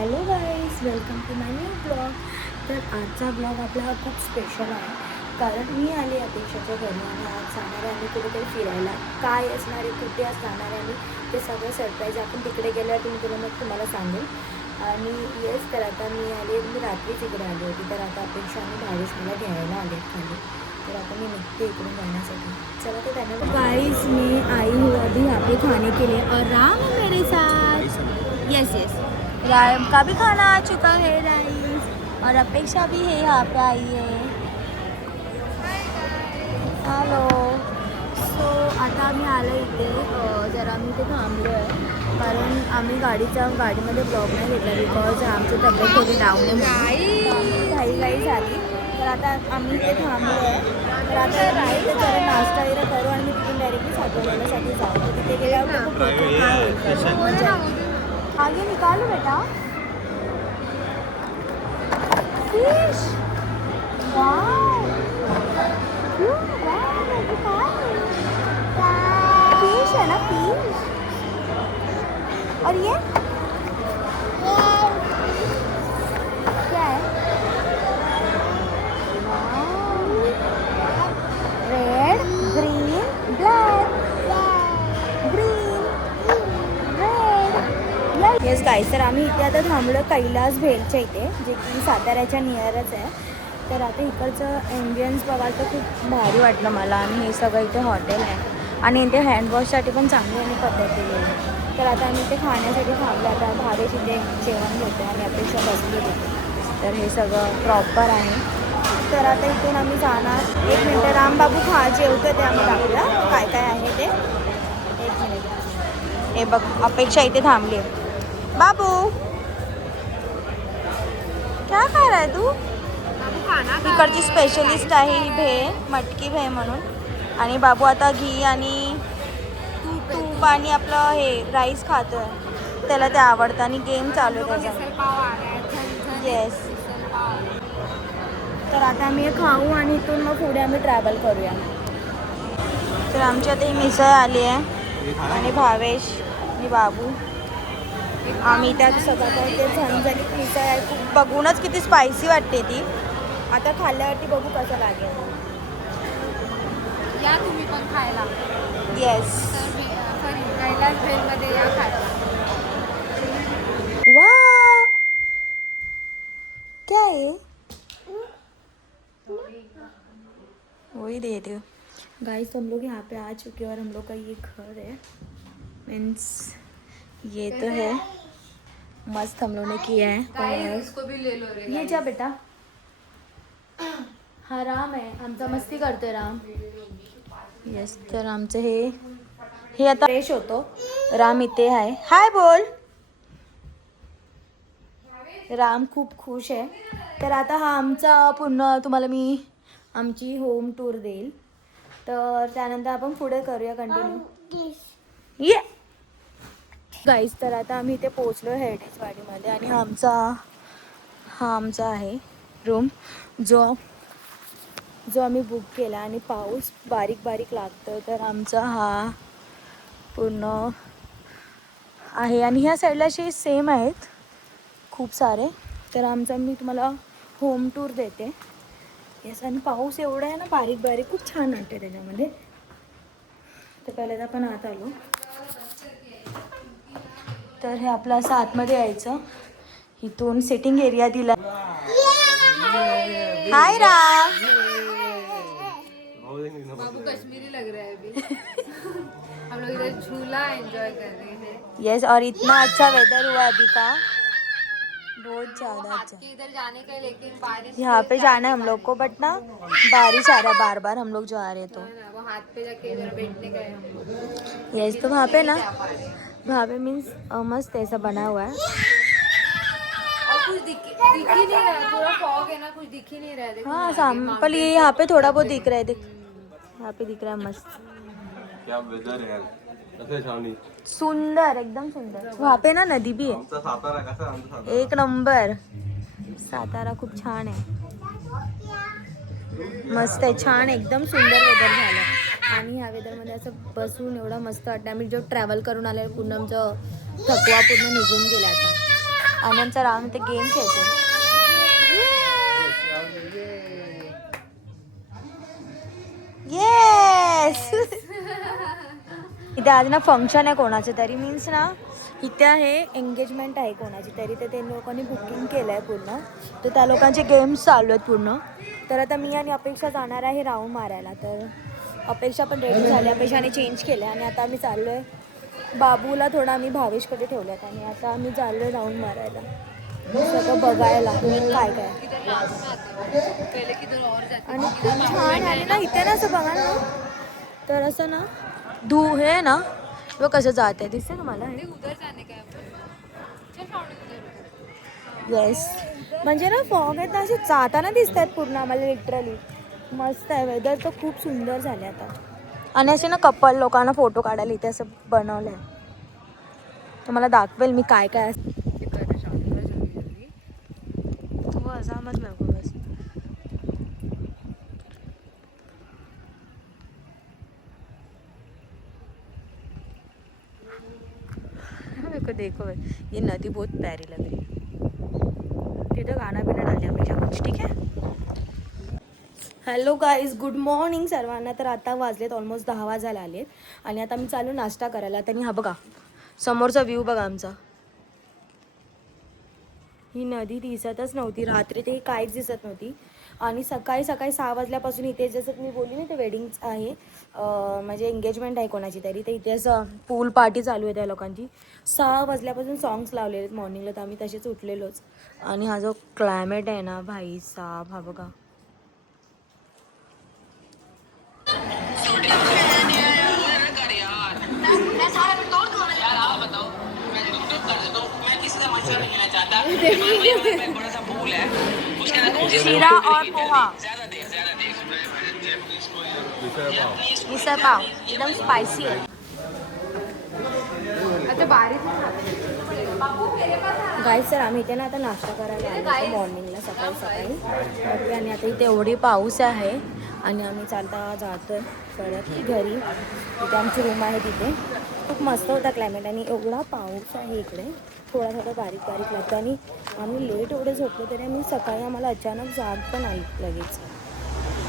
Hello guys, welcome to my new blog. तर आजचा blog आपला खूप स्पेशल आहे, कारण मी आले अपेक्षाच्या घरी आणि आज जाणार आहे आम्ही कुठेतरी फिरायला. काय असणार आहे, कुठे आज जाणार आहे आम्ही, ते सगळं सरप्राईज आपण तिकडे गेल्यावर तुम्हाला सांगेल. आणि येस, तर आता मी रात्रीच इकडे आली होती, तर आता अपेक्षा आणि भावेश मला घ्यायला आले खाली. तर आता मी निघते इकडून जाण्यासाठी. चला तर त्यांना गाइस, मैं आई हूँ अभी यहाँ पे खाने के लिए और राम है मेरे साथ. यस यस, राम का भी खाना आ चुका है राइस, और अपेक्षा भी है यहाँ पे आई है. हॅलो. सो आता आम्ही आलो इथे. जरा आम्ही इथे थांबलो आहे, कारण आम्ही गाडीमध्ये ब्लॉग नाही घेतला, बिकॉज आमची तब्येत थोडी डाऊन आहे, घाई झाली. तर आता आम्ही इथे थांबलो आहे. तर आता इथे जरा नाश्ता वगैरे करू आणि मी तिथून डायरेक्टली साताऱ्यासाठी जाऊ. तर तिथे गेल्यावर आगे निकालो बेटा. फिश. वाव. फिश है ना, फिश. और ये क्या है? Red, green, black, green, red. Yes guys, तर आम्ही इथे आता थांबलो कैलास भेलच्या इथे, जे की साताऱ्याच्या नियरच आहे. तर आता इकडचं ॲम्बियन्स बघायला तर खूप भारी वाटलं मला. आणि हे सगळं इथे हॉटेल आहे आणि इथे हँडवॉशसाठी पण चांगली आणि पद्धती गेली. तर आता आम्ही इथे खाण्यासाठी थांबलो. आता भावेश इथे जेवण घेतो आणि अपेक्षा बसली होती. तर हे सगळं प्रॉपर आहे. तर आता इथून आम्ही जाणार. 1 मिनटं, रामबाबू जेवतं ते आम्ही दाखवलं काय काय आहे ते. 1 मिनिट. हे बघ, अपेक्षा इथे थांबली आहे. बाबू, क्या खा रहा है तू? इकडची स्पेशलिस्ट आहे ही भे, मटकी भे म्हणून. आणि बाबू आता घी आणि तूप आणि आपलं हे राईस खातोय, त्याला ते आवडतं आणि गेम चालू आहे त्याचा. येस. तर आता आम्ही हे खाऊ आणि इथून मग पुढे आम्ही ट्रॅव्हल करूया. तर आमच्या आता ही मिसळ आली आहे आणि भावेश आणि बाबू आम्ही त्यात सगळं ते झणझणीत मिसळ आहे. खूप बघूनच किती स्पायसी वाटते ती. आता खाल्ल्यावरती बघू कसं लागेल. या तुम्ही पण खायला. येस. कैलास भेलमध्ये या खायला. वाह, क्या है? वही दे दो गाइस. हम लोग यहाँ पे आ चुके हैं और हम लोग का ये घर है. मीन्स ये तो है मस्त हम लोग ने किया है. और इसको भी ले लो रे. ये जा बेटा. हा राम आहे आमचा, मस्ती करतोय राम. येस. तर आमचं हे आता फ्रेश होतो. राम इथे आहे. हाय बोल. राम खूप खुश आहे. तर आता हा आमचा पूर्ण तुम्हाला मी आमची होम टूर देईल. तर त्यानंतर आपण पुढे करूया कंटिन्यू. ये गाईस, तर आता आम्ही इथे पोहोचलो हेरिटेजवाडीमध्ये आणि हा आमचा आहे रूम, जो आम्ही बुक केला. आणि पाऊस बारीक बारीक लागतो, तर आमचा हा पूर्ण आहे. आणि ह्या साईडला असे सेम आहेत खूप सारे. तर आमचा मी तुम्हाला होम टूर देते. येस. आणि पाऊस एवढा आहे ना, बारीक बारीक, खूप छान वाटते त्याच्यामध्ये. तर पहिल्यांदा आपण आत आलो. तर हे आपलं असं आतमध्ये यायचं. इथून सिटिंग एरिया दिला. हाय राम. बाबू कश्मीरी लग रहा है अभी. हम लोग इधर झूला एंजॉय कर रहे हैं. यस. और इतना अच्छा वेदर हुआ अभी का, बहुत ज़्यादा अच्छा. इधर जाने का, लेकिन बारिश यहाँ पे जाना है हम लोग को, बट ना बारिश आ रहा है बार बार हम लोग जा रहे हैं तो. वो हाथ पे जाके इधर बैठने का है. यस. तो वहाँ पे ना, वहाँ पे मीन्स मस्त ऐसा बना हुआ है. और कुछ दिख ही नहीं रहा है. पूरा फॉग है ना, कुछ दिख ही नहीं रहा है. देखो हाँ पर ये यहाँ पे थोड़ा बहुत दिख रहा है. देख, यहाँ पे दिख रहा है मस्त. क्या वेदर है, कैसे छावनी. सुंदर, एकदम सुंदर. वहाँ पे ना नदी भी है. आमचा सातारा कसा आहे, आमचा सातारा. एक नंबर. सातारा खूप छान आहे, मस्त आहे, छान, एकदम सुंदर वेदर झालं. आणि ह्या वेदरमध्ये असं बसून एवढं मस्त वाटतं. आम्ही जो ट्रॅव्हल करून आले, पूर्ण आमचं थकवा पूर्ण निघून गेला आता. आणि आमचा राम इथे गेम खेळतो. येस. इथे आज ना फंक्शन आहे कोणाचं तरी, मीन्स ना इथे आहे एंगेजमेंट आहे कोणाची तरी, तर ते लोकांनी बुकिंग केलं आहे पूर्ण. तर त्या लोकांचे गेम्स चालू आहेत पूर्ण. तर आता मी आणि अपेक्षा जाणार आहे राऊंड मारायला. तर अपेक्षा पण रेडी झाली, अपेक्षाने चेंज केलं आणि आता आम्ही चाललो आहे. बाबूला थोडं आम्ही भावेशकडे ठेवल्यात आणि आता आम्ही चाललो आहे राऊंड मारायला, सगळं बघायला काय काय. पहले किधर और जाते आणि खूप छान आहे ना इथे ना, असं बघा ना. तर असं ना हे ना व कसं जात आहे दिसते तुम्हाला. उधर जाने का है अपन. चल फाउंड उधर. येस, म्हणजे ना फॉग आहेत ना असे जाताना दिसत आहेत पूर्ण आम्हाला लिटरली. मस्त आहे, वेदर तर खूप सुंदर झाले आता. आणि असे ना कपल लोकांना फोटो काढायला इथे असं बनवलं आहे. तुम्हाला दाखवेल मी काय काय असतं. बस मेरे को देखो, ये नदी बहुत प्यारी लग रही है. तिथं गाणं बिणं डाली अपेक्षा कुछ. ठीक आहे. हॅलो गाईज, गुड मॉर्निंग सर्वांना. तर आता वाजलेत ऑलमोस्ट 10 वाजायला आलेत आणि आता मी चालू नाश्ता करायला. त्यांनी हा बघा समोरचा व्ह्यू बघा आमचा. ही नदी दिसतच नव्हती रात्री, ते काहीच दिसत नव्हती. आणि सकाळी 6 वाजल्यापासून इथे जसं मी बोलली ना ते वेडिंग आहे, म्हणजे एंगेजमेंट आहे कोणाची तरी, तर इथे असं पूल पार्टी चालू आहे त्या लोकांची. 6 वाजल्यापासून सॉंग्स लावलेले आहेत मॉर्निंगला, तर आम्ही तसेच उठलेलोच. आणि हा जो क्लायमेट आहे ना भाई साहब, हा बघा. शिरा और पोहा, मिसळ पाव एकदम स्पायसी आहे. अच्छा बारिश गाईस, तर आम्ही इथे ना आता नाश्ता करायला आलो मॉर्निंगला सकाळी. आणि आता इथे एवढी पाऊस आहे आणि आम्ही चालता जातो परत घरी. इथे आमची रूम आहे तिथे. खूप मस्त होता क्लायमेट आणि एवढा पाऊस आहे इकडे, थोडा बारीक लागतो. आणि आम्ही लेट एवढं झोपलो तरी आम्ही सकाळी आम्हाला अचानक जाग पण आली लगेच.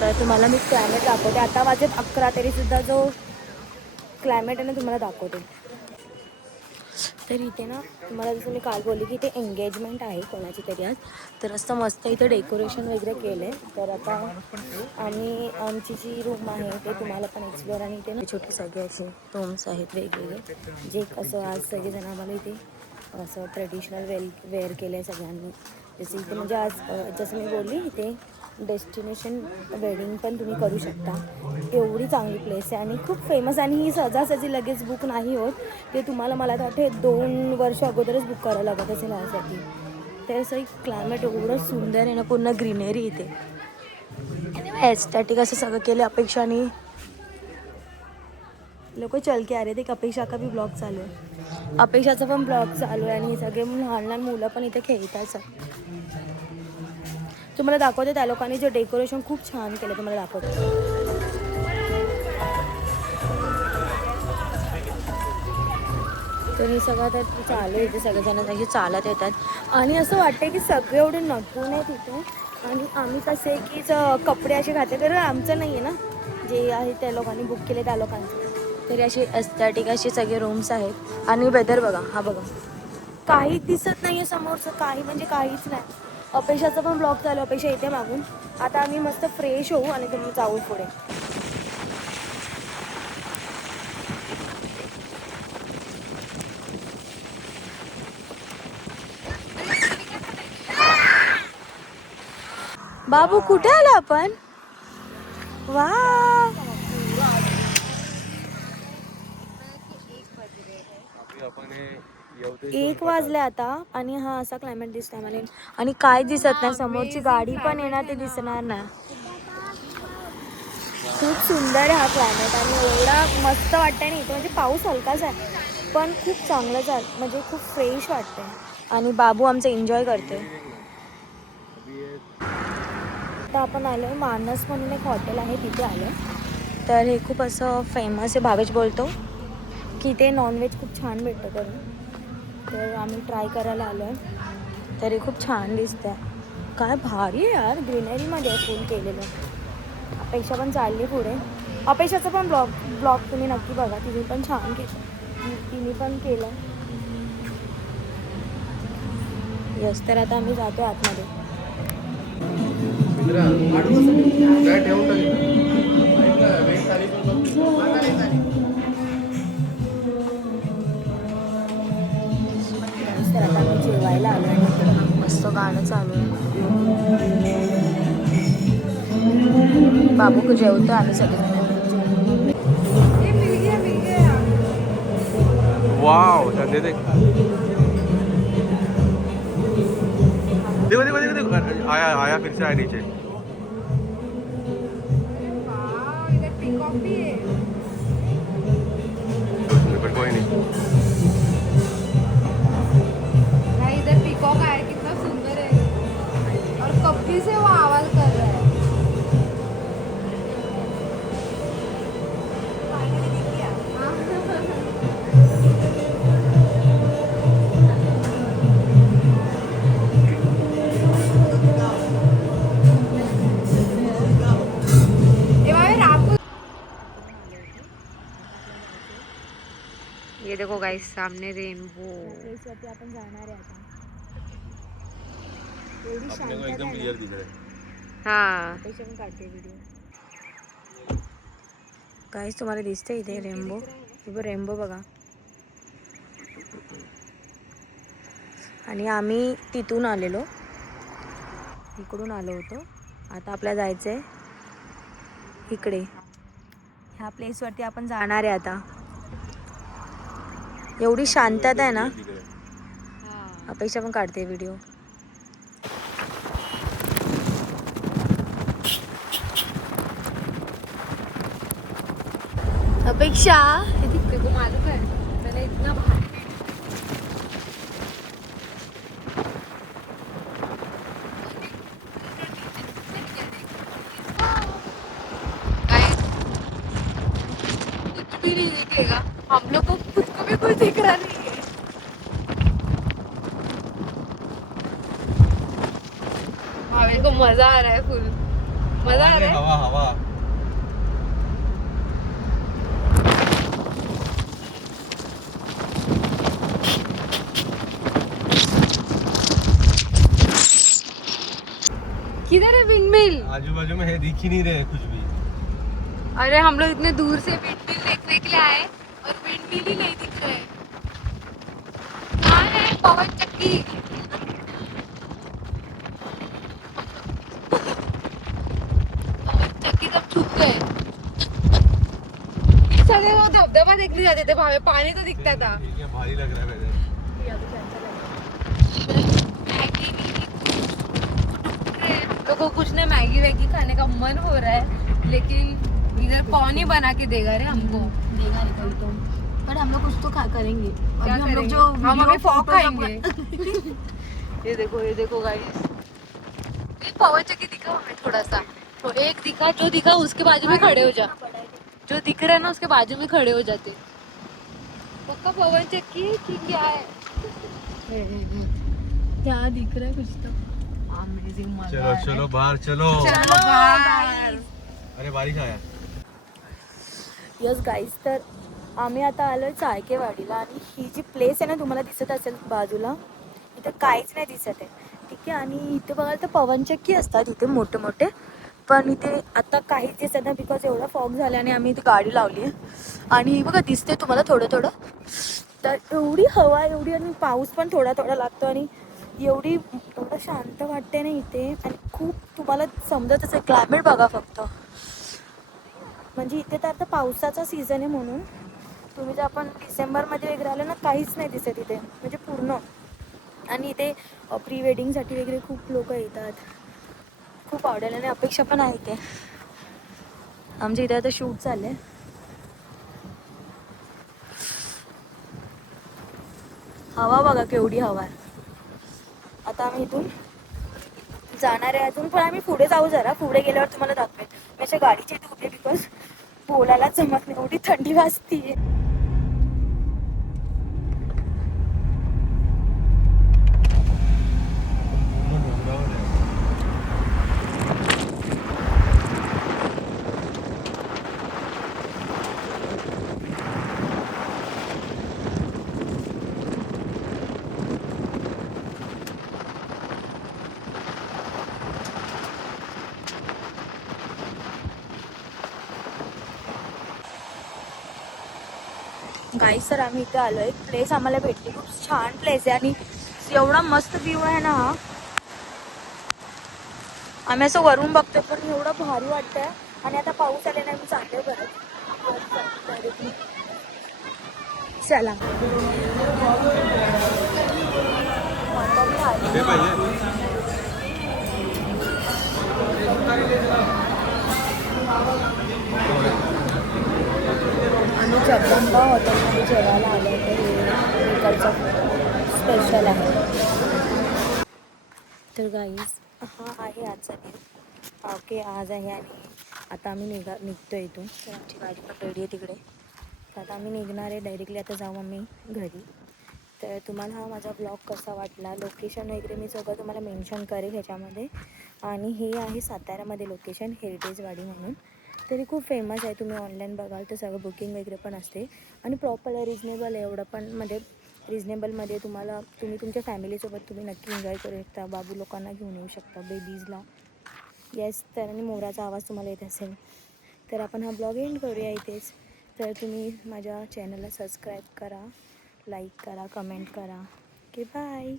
तर तुम्हाला मी क्लायमेट दाखवते. आता वाजत 11 तरीसुद्धा जो क्लायमेट आहे ना तुम्हाला दाखवते. तर इथे ना तुम्हाला जसं मी काल बोलली की इथे एंगेजमेंट आहे कोणाची तरी आज, तर असं मस्त इथे डेकोरेशन वगैरे केलं आहे. तर आता आम्ही आमची जी रूम आहे ते तुम्हाला पण एक्सप्लोअर, आणि इथे ना छोटे सगळे असे रूम्स आहेत वेगवेगळे, जे असं आज सगळेजण आम्हाला इथे असं ट्रेडिशनल वेअर केलं आहे सगळ्यांनी. जसं इथे म्हणजे आज जसं मी बोलली इथे डेस्टिनेशन वेडिंग पण तुम्ही करू शकता. एवढी चांगली प्लेस आहे आणि खूप फेमस. आणि ही सहजासहजी लगेच बुक नाही होत, ते तुम्हाला मला वाटते 2 वर्ष अगोदरच बुक करावं लागत असेल यासाठी. तर असं एक क्लायमेट एवढं सुंदर आहे ना, पूर्ण ग्रीनरी इथे, एस्थेटिक असं सगळं केलं. अपेक्षाने लोक चल के आ रहे थे, अपेक्षा का भी ब्लॉग चालू आहे, अपेक्षाचा पण ब्लॉग चालू आहे. आणि सगळे लहान मुलं पण इथे खेळतात. तुम्हाला दाखवते त्या लोकांनी जे डेकोरेशन खूप छान केलं, तुम्हाला दाखवते. तर हे सगळं तर चालू आहे. इथे सगळेजण असे चालत येतात आणि असं वाटतं की सगळे एवढे नटून आहेत इथे. आणि आम्ही कसे की कपडे असे घातले, तर आमचं नाही आहे ना, जे आहे त्या लोकांनी बुक केले त्या लोकांचे. तरी असे एस्थेटिक असे सगळे रूम्स आहेत. आणि वेदर बघा, हा बघा, काहीच दिसत नाही आहे समोरचं, काही म्हणजे काहीच नाही. अपेक्षाचा पण ब्लॉग चालू, अपेक्षा येते मागून. आता आम्ही मस्त फ्रेश होऊ आणि तुम्ही जाऊ पुढे. बाबू कुठे आला आपण? वा, 1 वाजले आता आणि हा असा क्लायमेट दिसतोय मला. आणि काय दिसत नाही, समोरची गाडी पण येणार ते दिसणार नाही. खूप सुंदर आहे हा क्लायमेट आणि एवढा मस्त वाटतंय ना इथे. म्हणजे पाऊस हलकाच आहे पण खूप चांगलं झालं, म्हणजे खूप फ्रेश वाटतंय. आणि बाबू आमचं एन्जॉय करतोय. आता आपण आलो आहे मानस म्हणून एक हॉटेल आहे, तिथे आलो. तर हे खूप असं फेमस आहे. भावेश बोलतो की ते नॉनव्हेज खूप छान भेटतं करून, तर आम्ही ट्राय करायला आलो आहे. तरी खूप छान दिसतंय. काय भारी आहे यार, ग्रीनरीमध्ये आहे फुल केलेलं. अपेक्षा पण चालली पुढे. अपेक्षाचं पण ब्लॉग तुम्ही नक्की बघा, तिने पण छान तिने पण केलं. यस, तर आता आम्ही जातो आतमध्ये. तर आता आम्ही जेवायला आलो आणि मस्त गाणं चालू आहे. बाबू जेवतो, आम्ही सगळे. वाओ, दे दे। देखो देखो देखो देखो, आया आया फिर से आया नीचे। इधर पीकॉक भी है। पर कोई नहीं। भाई इधर पीकॉक आया, कितना सुंदर है। और कभी से वो आवाज कर रहा है। ये देखो गाइस, सामने रेनबो। प्लेसवरती आपण जाणार आहे आता. अपने को एकदम क्लियर दिख रहा है। हाँ, पैसे पण काढते व्हिडिओ. काहीच तुम्हाला दिसते इथे रेनबो. रेनबो बघा. आणि आम्ही तिथून आलेलो, इकडून आलो होतो. आता आपल्याला जायचंय इकडे. ह्या प्लेसवरती आपण जाणार आहे आता. एवढी शांतता आहे ना. अपेक्षा पण काढते व्हिडिओ. अपेक्षा देखो मालूम है, मैंने इतना भारी कुछ भी नहीं दिखेगा, हम लोग को खुद को भी कुछ दिख रहा नहीं है। हाँ, मेरे को मजा आ रहा है, फुल मजा आ रहा है। हवा हवा। किधर है विंडमिल? आजू बाजू में है, दिख ही नहीं रहे कुछ भी। अरे हम लोग इतने दूर से विंडमिल देखने के लिए आए और विंडमिल ही नहीं दिख रहे। कहाँ है पवन चक्की? पवन चक्की तब छुप गए। सगळे वो धबधबा देखने जाते थे, भावे पानी तो दिखता था। ये भारी लग रहा है वेदर। मैगी हम लोग को कुछ ना मैगी वैगी खाने का मन हो रहा है, लेकिन इधर कौन ही बना के देगा रे हमको। देगा नहीं कोई तो, पर हम लोग कुछ तो करेंगे। क्या अभी हम लोग करेंगे? जो हम अभी फॉग फोटो खाएंगे। ये देखो गाइस, ये पवन चक्की दिखा हमें थोड़ा सा, तो एक दिखा, जो दिखा उसके बाजू में खड़े हो जा, जो दिख रहा है ना उसके बाजू में खड़े हो जाते। पक्का पवन चक्की है कि क्या है? क्या दिख रहा है कुछ तो. अमेजिंग, मजा चलो आ रहा है। चलो बाहर चलो। चलो बाहर। अरे बारिश आया। यस गाईज, तर आम्ही आता आलो चाळकेवाडीला. आणि ही जी प्लेस आहे ना, तुम्हाला दिसत असेल बाजूला, इथं काहीच नाही दिसत आहे, ठीक आहे. आणि इथे बघाल तर पवनचक्की असतात इथे मोठे मोठे, पण इथे आता काहीच दिसत नाही बिकॉज एवढा फॉग झाला. आणि आम्ही इथे गाडी लावली आहे आणि बघा दिसते तुम्हाला थोडं थोडं. तर एवढी हवा एवढी, आणि पाऊस पण थोडा थोडा लागतो, आणि एवढं शांत वाटते ना इथे. आणि खूप तुम्हाला समजत असेल, क्लायमेट बघा फक्त. म्हणजे इथे तर आता पावसाचा सीझन आहे, म्हणून तुम्ही जर आपण डिसेंबरमध्ये वगैरे आलं ना, काहीच नाही दिसत इथे, म्हणजे पूर्ण. आणि इथे प्री वेडिंगसाठी वगैरे खूप लोक येतात, खूप आवडेल. आणि अपेक्षा पण आहे इथे. आमच्या इथे आता शूट चालले. हवा बघा केवढी हवा आहे. आता आम्ही इथून जाणार आहे अजून, पण आम्ही पुढे जाऊ, जरा पुढे गेल्यावर तुम्हाला दाखवेन. मी अशा गाडीच्या इथे उभे, बिकॉज बोलायला जमत नाही, एवढी थंडी वाजतीये. गाईस तर आम्ही इथे आलो. एक प्लेस आम्हाला भेटली, खूप छान प्लेस आहे आणि एवढा मस्त व्ह्यू आहे ना. आम्ही असं वरून बघतोय पण एवढं भारी वाटतंय. आणि आता पाऊस आले नाही, मी चालले परत. चला हे पाहिजे आम्ही जगदंबा हॉटेलमध्ये जेवायला आलो होतो. हे इकडचं स्पेशल आहे. तर गाईज हा आहे आजचा दिवस. ओके आज आहे आणि आता आम्ही निघतो इथून. तर आमची गाडी पकडली आहे तिकडे. तर आता आम्ही निघणार आहे डायरेक्टली. आता जाऊ आम्ही घरी. तर तुम्हाला हा माझा ब्लॉग कसा वाटला, लोकेशन वगैरे मी सगळं तुम्हाला मेन्शन करेल ह्याच्यामध्ये. आणि हे आहे साताऱ्यामध्ये लोकेशन, हेरिटेजवाडी म्हणून. तरी खूप फेमस आहे. तुम्ही ऑनलाईन बघाल तर सगळं बुकिंग वगैरे पण असते आणि प्रॉपर रिजनेबल आहे. एवढं पण मध्ये रिजनेबलमध्ये तुम्ही तुमच्या फॅमिलीसोबत तुम्ही नक्की एन्जॉय करू शकता. बाबू लोकांना घेऊन येऊ शकता, बेबीजला. येस, तर आणि मोराचा आवाज तुम्हाला येत असेल. तर आपण हा ब्लॉग एंड करूया इथेच. तर तुम्ही माझ्या चॅनलला सबस्क्राईब करा, लाईक करा, कमेंट करा. Okay bye.